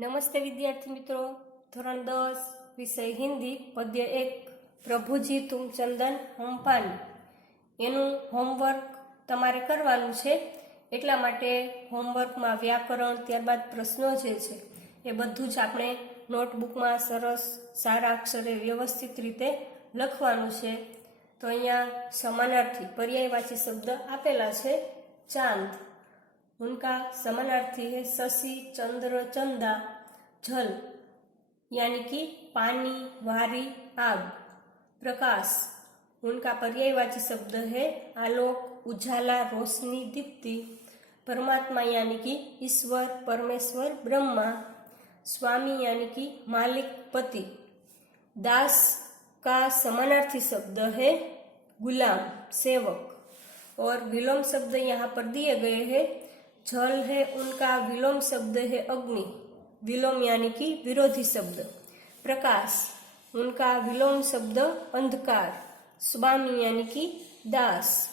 नमस्ते विद्यार्थी मित्रों, धोरण 10 विषय हिंदी पद्य 1 प्रभुजी तुम चंदन हम पानी एनु होमवर्क तमारे करवानुं छे। एटला माटे होमवर्कमां व्याकरण त्यारबाद प्रश्नो जे छे ए बधुं ज आपणे नोटबुकमां सरस सारा अक्षरे व्यवस्थित रीते लखवानुं छे। तो अहींया समानार्थी पर्यायवाची शब्द आपेला छे। चांद, उनका समानार्थी है शशि, चंद्र, चंदा। जल यानी कि पानी, वारी, आग। प्रकाश, उनका पर्यायवाची शब्द है आलोक, उजाला, रोशनी, दीप्ति। परमात्मा यानी कि ईश्वर, परमेश्वर, ब्रह्मा। स्वामी यानी कि मालिक, पति। दास का समानार्थी शब्द है गुलाम, सेवक। और विलोम शब्द यहाँ पर दिए गए हैं। जल है, उनका विलोम शब्द है अग्नि, विलोम यानी कि विरोधी शब्द। प्रकाश, उनका विलोम शब्द अंधकार। स्वामी यानी कि दास,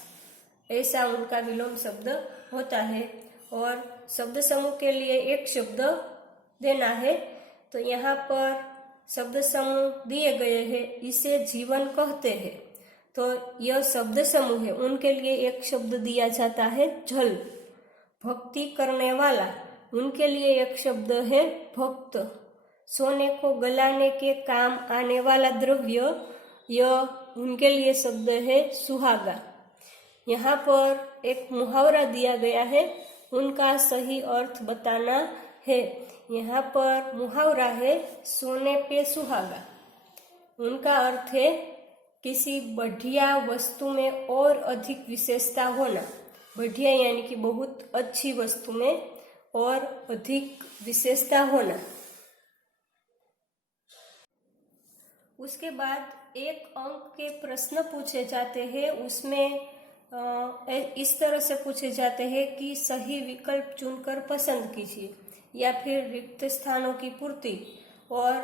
ऐसा उनका विलोम शब्द होता है। और शब्द समूह के लिए एक शब्द देना है। तो यहाँ पर शब्द समूह दिए गए हैं, इसे जीवन कहते हैं। तो यह शब्द समूह है, उनके लिए एक शब्द दिया जाता है जल। भक्ति करने वाला, उनके लिए एक शब्द है भक्त। सोने को गलाने के काम आने वाला द्रव्य, यह उनके लिए शब्द है सुहागा। यहाँ पर एक मुहावरा दिया गया है, उनका सही अर्थ बताना है। यहाँ पर मुहावरा है सोने पे सुहागा। उनका अर्थ है किसी बढ़िया वस्तु में और अधिक विशेषता होना। बढ़िया यानी कि बहुत अच्छी वस्तु में और अधिक विशेषता होना। उसके बाद एक अंक के प्रश्न पूछे जाते हैं। उसमें इस तरह से पूछे जाते हैं कि सही विकल्प चुनकर पसंद कीजिए, या फिर रिक्त स्थानों की पूर्ति और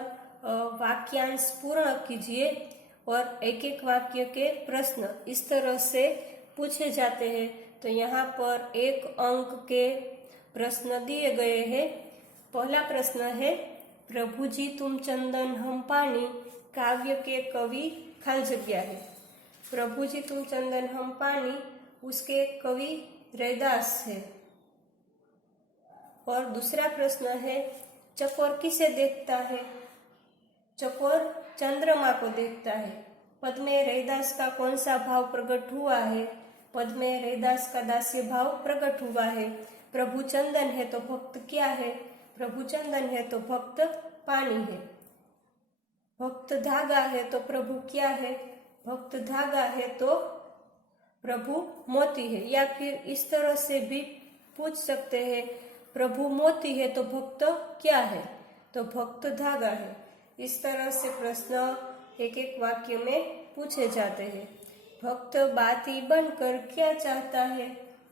वाक्यांश पूर्ण कीजिए। और एक एक वाक्य के प्रश्न इस तरह से पूछे जाते हैं। तो यहाँ पर एक अंक के प्रश्न दिए गए हैं। पहला प्रश्न है प्रभुजी तुम चंदन हम पानी काव्य के कवि खाली जगह है। प्रभुजी तुम चंदन हम पानी, उसके कवि रैदास है। और दूसरा प्रश्न है चकोर किसे देखता है। चकोर चंद्रमा को देखता है। पद में रैदास का कौन सा भाव प्रकट हुआ है। पद में रैदास का दास्य भाव प्रकट हुआ है। प्रभु चंदन है तो भक्त क्या है। प्रभु चंदन है तो भक्त पानी है। भक्त धागा है तो प्रभु क्या है। भक्त धागा है तो प्रभु मोती है। या फिर इस तरह से भी पूछ सकते हैं प्रभु मोती है तो भक्त क्या है, तो भक्त धागा है। इस तरह से प्रश्न एक एक वाक्य में पूछे जाते हैं। भक्त बाती बनकर क्या चाहता है।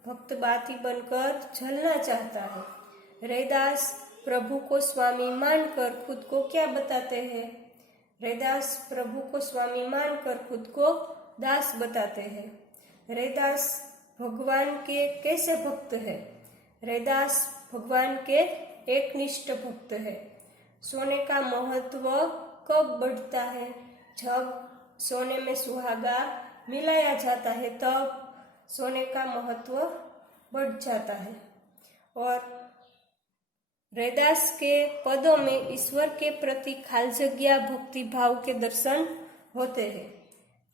भक्त बाती बनकर जलना चाहता है। रैदास प्रभु को स्वामी मानकर खुद को क्या बताते हैं। रैदास प्रभु को स्वामी मानकर खुद को दास बताते हैं। रैदास भगवान के कैसे भक्त है। रैदास भगवान के एकनिष्ठ भक्त है। सोने का महत्व कब बढ़ता है। जब सोने में सुहागा मिलाया जाता है तब सोने का महत्व बढ़ जाता है। और रैदास के पदों में ईश्वर के प्रति खाली जगह भक्ति भाव के दर्शन होते हैं।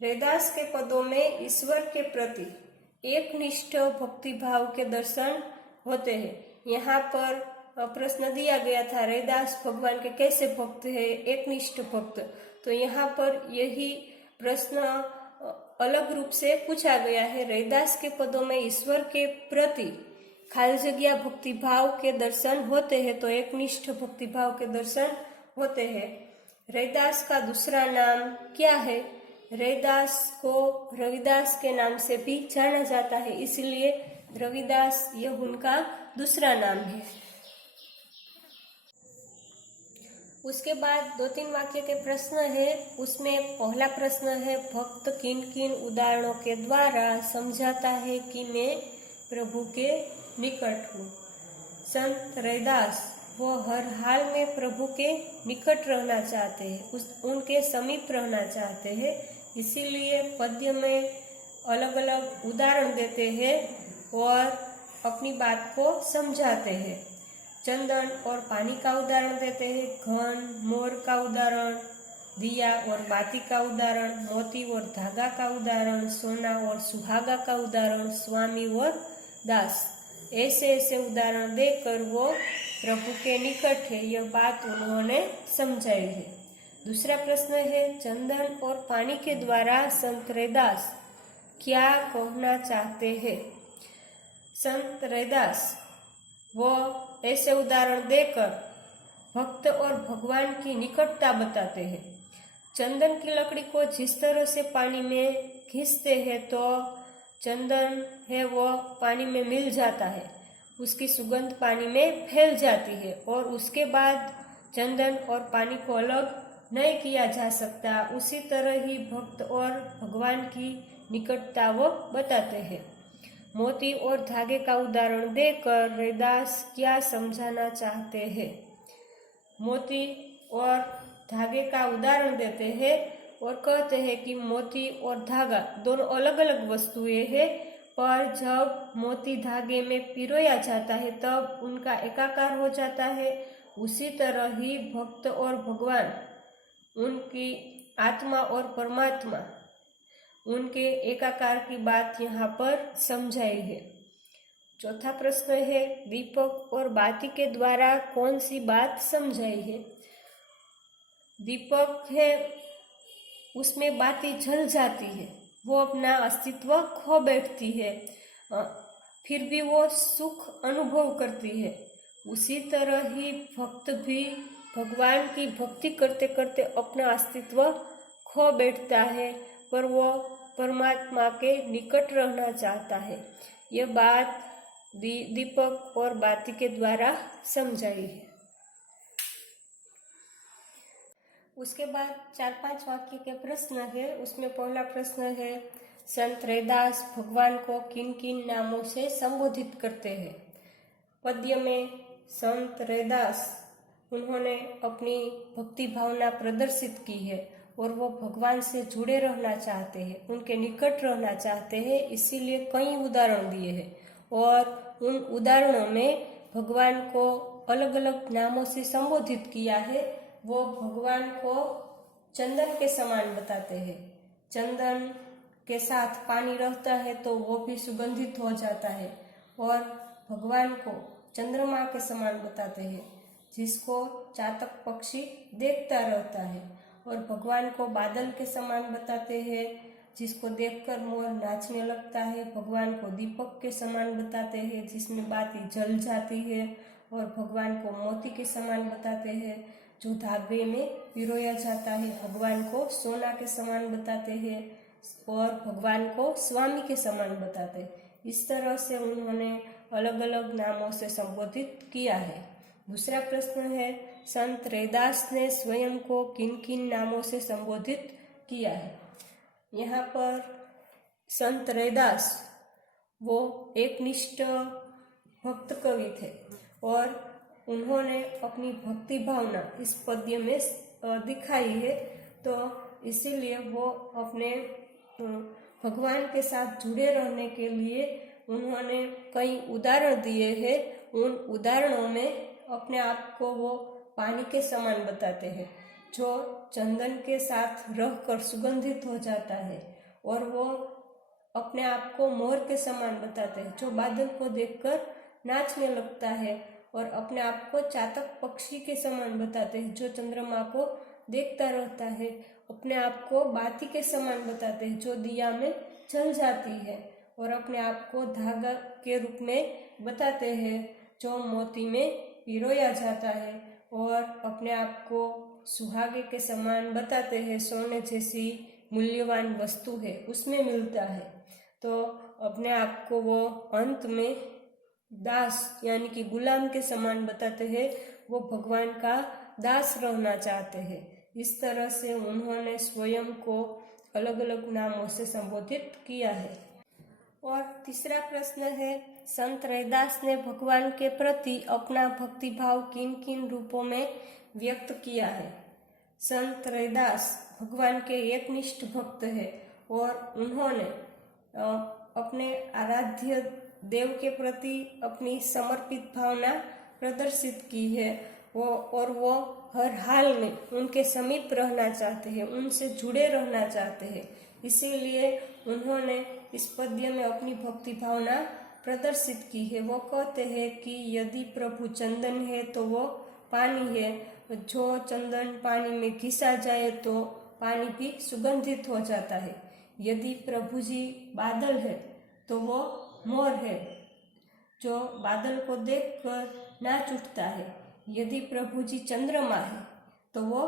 रैदास के पदों में ईश्वर के प्रति एकनिष्ठ भक्ति भाव के दर्शन होते हैं। यहाँ पर प्रश्न दिया गया था रैदास भगवान के कैसे भक्त है, एकनिष्ठ भक्त। तो यहाँ पर यही प्रश्न अलग रूप से पूछा गया है। रैदास के पदों में ईश्वर के प्रति खाली जगह भक्ति भाव के दर्शन होते हैं, तो एकनिष्ठ भक्ति भाव के दर्शन होते हैं। रैदास का दूसरा नाम क्या है। रैदास को रविदास के नाम से भी जाना जाता है, इसलिए रविदास यह उनका दूसरा नाम है। उसके बाद 2-3 वाक्य के प्रश्न है। उसमें पहला प्रश्न है भक्त किन किन उदाहरणों के द्वारा समझाता है कि मैं प्रभु के निकट हूँ। संत रैदास वो हर हाल में प्रभु के निकट रहना चाहते हैं, उनके समीप रहना चाहते हैं। इसीलिए पद्य में अलग अलग उदाहरण देते हैं और अपनी बात को समझाते हैं। चंदन और पानी का उदाहरण देते हैं, घन मोर का उदाहरण, दिया और बाती का उदाहरण, मोती और धागा का उदाहरण, सोना और सुहागा का उदाहरण, स्वामी और दास। ऐसे ऐसे उदाहरण देकर वो प्रभु के निकट है, यह बात उन्होंने समझाई है। दूसरा प्रश्न है, चंदन और पानी के द्वारा संत रैदास क्या कहना चाहते हैं? संत रैदास वो ऐसे उदाहरण देकर भक्त और भगवान की निकटता बताते हैं। चंदन की लकड़ी को जिस तरह से पानी में घिसते हैं तो चंदन है वो पानी में मिल जाता है, उसकी सुगंध पानी में फैल जाती है और उसके बाद चंदन और पानी को अलग नहीं किया जा सकता। उसी तरह ही भक्त और भगवान की निकटता वो बताते हैं। मोती और धागे का उदाहरण देकर रैदास क्या समझाना चाहते हैं? मोती और धागे का उदाहरण देते हैं और कहते हैं कि मोती और धागा दोनों अलग अलग वस्तुएं हैं, पर जब मोती धागे में पिरोया जाता है तब उनका एकाकार हो जाता है। उसी तरह ही भक्त और भगवान, उनकी आत्मा और परमात्मा, उनके एकाकार की बात यहाँ पर समझाई है। चौथा प्रश्न है, दीपक और बाती के द्वारा कौन सी बात समझाई है? दीपक है उसमें बाती जल जाती है, वो अपना अस्तित्व खो बैठती है, फिर भी वो सुख अनुभव करती है। उसी तरह ही भक्त भी भगवान की भक्ति करते करते अपना अस्तित्व खो बैठता है, पर वो परमात्मा के निकट रहना चाहता है। यह बात दीपक और बाती के द्वारा समझाई है। उसके बाद 4-5 वाक्य के प्रश्न है। उसमें पहला प्रश्न है, संत रैदास भगवान को किन किन नामों से संबोधित करते हैं? पद्य में संत रैदास उन्होंने अपनी भक्ति भावना प्रदर्शित की है और वो भगवान से जुड़े रहना चाहते हैं, उनके निकट रहना चाहते हैं, इसीलिए कई उदाहरण दिए हैं और उन उदाहरणों में भगवान को अलग अलग नामों से संबोधित किया है। वो भगवान को चंदन के समान बताते हैं। चंदन के साथ पानी रहता है तो वो भी सुगंधित हो जाता है, और भगवान को चंद्रमा के समान बताते हैं, जिसको चातक पक्षी देखता रहता है, और भगवान को बादल के समान बताते हैं, जिसको देखकर मोर नाचने लगता है। भगवान को दीपक के समान बताते हैं, जिसमें बाती जल जाती है, और भगवान को मोती के समान बताते हैं, जो धागे में पिरोया जाता है। भगवान को सोना के समान बताते हैं और भगवान को स्वामी के समान बताते हैं। इस तरह से उन्होंने अलग अलग नामों से संबोधित किया है। दूसरा प्रश्न है, संत रैदास ने स्वयं को किन किन नामों से संबोधित किया है? यहाँ पर संत रैदास वो एकनिष्ठ भक्त कवि थे और उन्होंने अपनी भक्ति भावना इस पद्य में दिखाई है, तो इसीलिए वो अपने भगवान के साथ जुड़े रहने के लिए उन्होंने कई उदाहरण दिए हैं। उन उदाहरणों में अपने आप को वो पानी के समान बताते हैं, जो चंदन के साथ रहकर सुगंधित हो जाता है, और वो अपने आप को मोर के समान बताते हैं, जो बादल को देखकर नाचने लगता है, और अपने आप को चातक पक्षी के समान बताते हैं, जो चंद्रमा को देखता रहता है। अपने आप को बाती के समान बताते हैं, जो दिया में जल जाती है, और अपने आप को धागा के रूप में बताते हैं, जो मोती में पिरोया जाता है, और अपने आप को सुहागे के समान बताते हैं, सोने जैसी मूल्यवान वस्तु है उसमें मिलता है। तो अपने आप को वो अंत में दास यानी कि गुलाम के समान बताते हैं, वो भगवान का दास रहना चाहते हैं। इस तरह से उन्होंने स्वयं को अलग अलग नामों से संबोधित किया है। और तीसरा प्रश्न है, संत रैदास ने भगवान के प्रति अपना भक्ति भाव किन किन रूपों में व्यक्त किया है। संत रैदास भगवान के एकनिष्ठ भक्त है और उन्होंने अपने आराध्य देव के प्रति अपनी समर्पित भावना प्रदर्शित की है वो हर हाल में उनके समीप रहना चाहते हैं, उनसे जुड़े रहना चाहते हैं। इसीलिए उन्होंने इस पद्य में अपनी भक्ति भावना प्रदर्शित की है। वो कहते हैं कि यदि प्रभु चंदन है तो वो पानी है, जो चंदन पानी में घिसा जाए तो पानी भी सुगंधित हो जाता है। यदि प्रभु जी बादल है तो वो मोर है, जो बादल को देखकर नाच उठता है। यदि प्रभु जी चंद्रमा है तो वो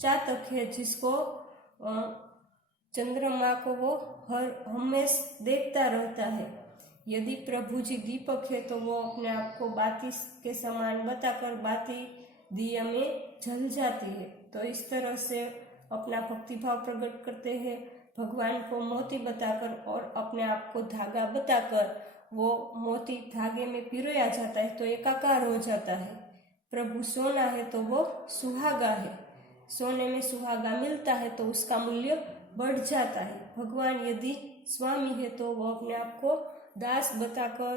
चातक है, जिसको चंद्रमा को वो हमेश देखता रहता है। यदि प्रभु जी दीपक है तो वो अपने आप को बाती के समान बताकर बाती दिया में जल जाती है। तो इस तरह से अपना भक्तिभाव प्रकट करते हैं। भगवान को मोती बताकर और अपने आप को धागा बताकर वो मोती धागे में पिरोया जाता है तो एकाकार हो जाता है। प्रभु सोना है तो वो सुहागा है, सोने में सुहागा मिलता है तो उसका मूल्य बढ़ जाता है। भगवान यदि स्वामी है तो वो अपने आप को दास बताकर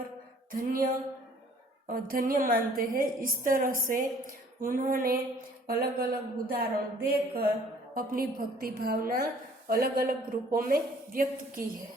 धन्य मानते हैं। इस तरह से उन्होंने अलग अलग उदाहरण देकर अपनी भक्ति भावना अलग अलग रूपों में व्यक्त की है।